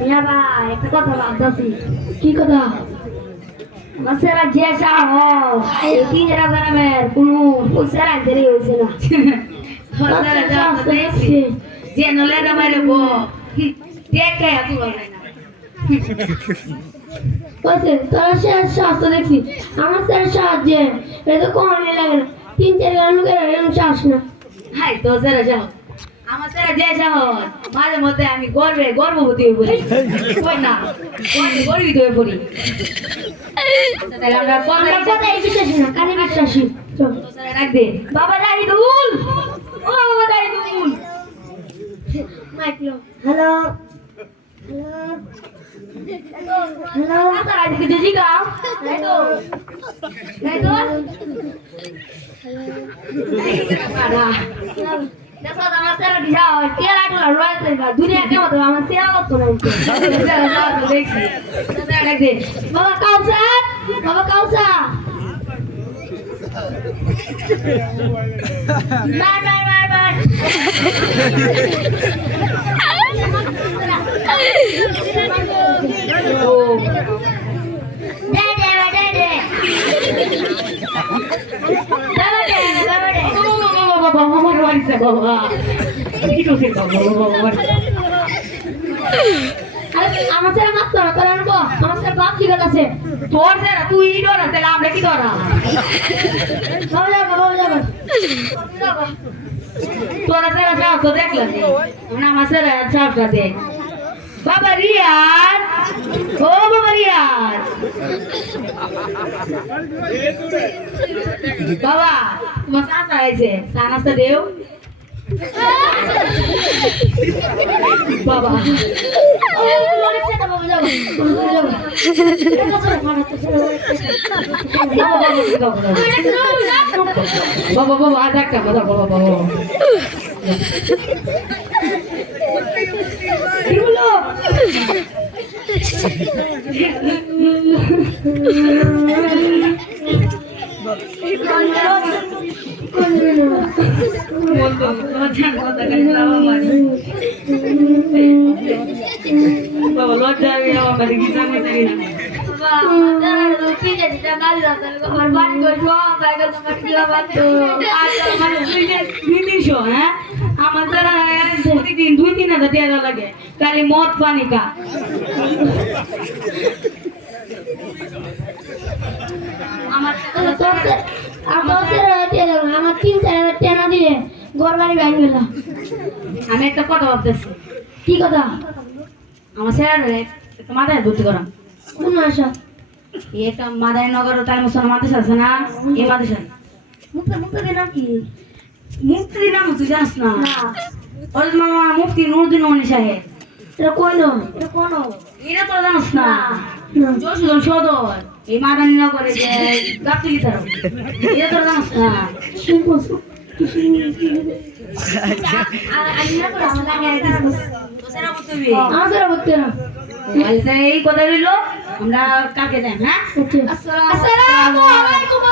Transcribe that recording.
মিয়া ভাই একটা কথা ভাবতেছি। কি কথা? মাসেরা যে সাহ এই পিঞ্জরা গ্রামের কোনো পুষারা দেরি হয়েছে না। হসারা যা দেখছি যে নলে আমারে বো দেখে এত ভালো না বলছে তোরা শাস্ত্র দেখছি আমার স্যার সাহায্যে এটা কমে লাগে না 3-4 লোকের এরকম শ্বাস না। হাই তো যারা যাও আমার সারা যে যাও মাঝে মধ্যে আমি গর্ভবতী হয়ে পড়ি কই না গর্বিত হয়ে পড়ি তাহলে আমরা আমরা কথাই বিশ্বাসী না কানে বিশ্বাসী। চল রাখ দে বাবা দাইদুল, ও বাবা দাইদুল মাইক লো। হ্যালো হ্যালো হ্যালো তারা দিকে যদি গাও দাইদুল দাইদুল হ্যালো দেখো আমার সারা দিশাও কে লাটু রয়েছে দুনিয়া কেমন তো আমার সেরা করতে নাই দেখছি রাখ দে বাবা কাউসার, বাবা কাউসার বাই বাই বাই বাই ও দে দে দে দে বাবা আমার বাড়িতে বাবা কি করছিস বাবা আরে আমার সাথে মাত্র না তোর আনবো আমার সাথে বাপ ঠিক আছে তোর যারা তুই ডরা তাহলে আমরা কি ডরা বাবা যাবো তোরা যারা যাও তো দেখলাম না আমার সারা চাপটা দে বাবা রিয়াজ ও বাবা রিয়াজ বাবা তোমার চাচা আছে চা নাস্তা দেও বাবা বাবা বাবা আজ একটা কথা বাবা বাবা কি বলো বাবা লজ্জা আমার কি জানি আমার দ্বারা প্রতিদিন 2-3 হাজার টাকা লাগে খালি মদ পানি কা আমার 3-4 টেনা দিয়ে ঘর বাড়ি ভাঙ গেল। আমি একটা কথা ভাবতেছি কি কথা? আমার স্যার একটা মাথায় ভর্তি করাম কোন আশা? এই একটা মাদারী নগর তার মুসলমান মাদ্রাসা আছে না এই মাদ্রাসা মুক্ত দিলাম কি মুফতি নাম তুই জানিস না না ওর মামা মুফতি নুরুদ্দিন মনি সাহেব এটা কোন এটা তো জানিস না না। যশোর সদর এই মাদারী নগরে যে গাবতলি তার এটা তো জানিস না এই কথা রইল আমরা কাকে যাই হ্যাঁ আসসালামু আলাইকুম।